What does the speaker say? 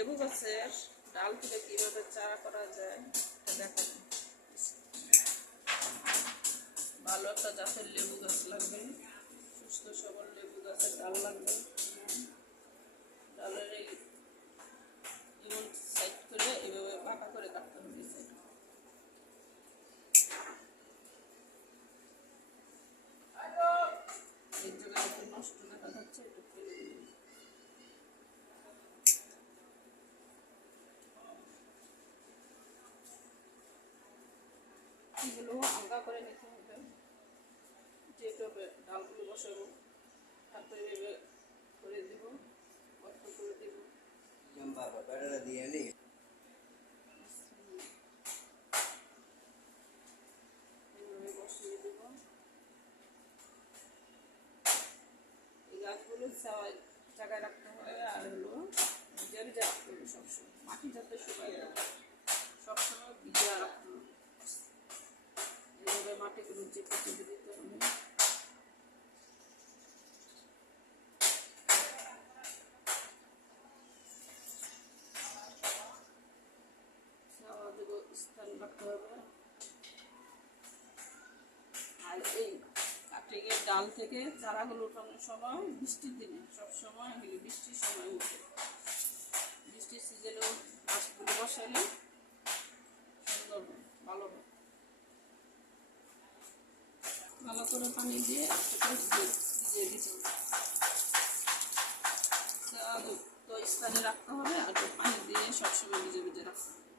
লেবু গাছের ডাল থেকে কীভাবে চারা করা যায় এটা দেখা যায়। ভালো একটা জাতের লেবু গাছ লাগবে, সুস্থ সবল লেবু গাছের ডাল লাগবে। ডালের এই এমন সাইড করে এভাবে পাকা করে কাটতে হবে। এই জায়গায় একটু নষ্ট দেখা যাচ্ছে, একটু ফেলে দিন। এগুলো আলগা করে নিতে হবে। যেভাবে ডালগুলো বসাবো তারপরে এভাবে করে দিব, গর্ত করে দিব। এভাবে বসিয়ে দিব। এই গাছগুলো জায়গায় রাখতে হবে, আর হলো ভিজা ভিজা রাখতে হবে সবসময়, মাটি যাতে শুকায় যায় সবসময় ভিজা রাখতে হবে। এইভাবে মাটিগুলো চেপে চেপে দিতে হবে। স্থান রাখতে হবে। আর এই কাটিংয়ের ডাল থেকে চারাগুলো উঠানোর সময় বৃষ্টির দিনে সবসময় এগুলি বৃষ্টির সময় উঠে, বৃষ্টির সিজনেও গাছগুলো বসালে সুন্দর ভালো হয়। ভালো করে পানি দিয়ে ভিজিয়ে দিতে হবে, তো স্থানে রাখতে হবে। আর পানি দিয়ে সবসময় ভিজে ভিজে রাখতে হবে।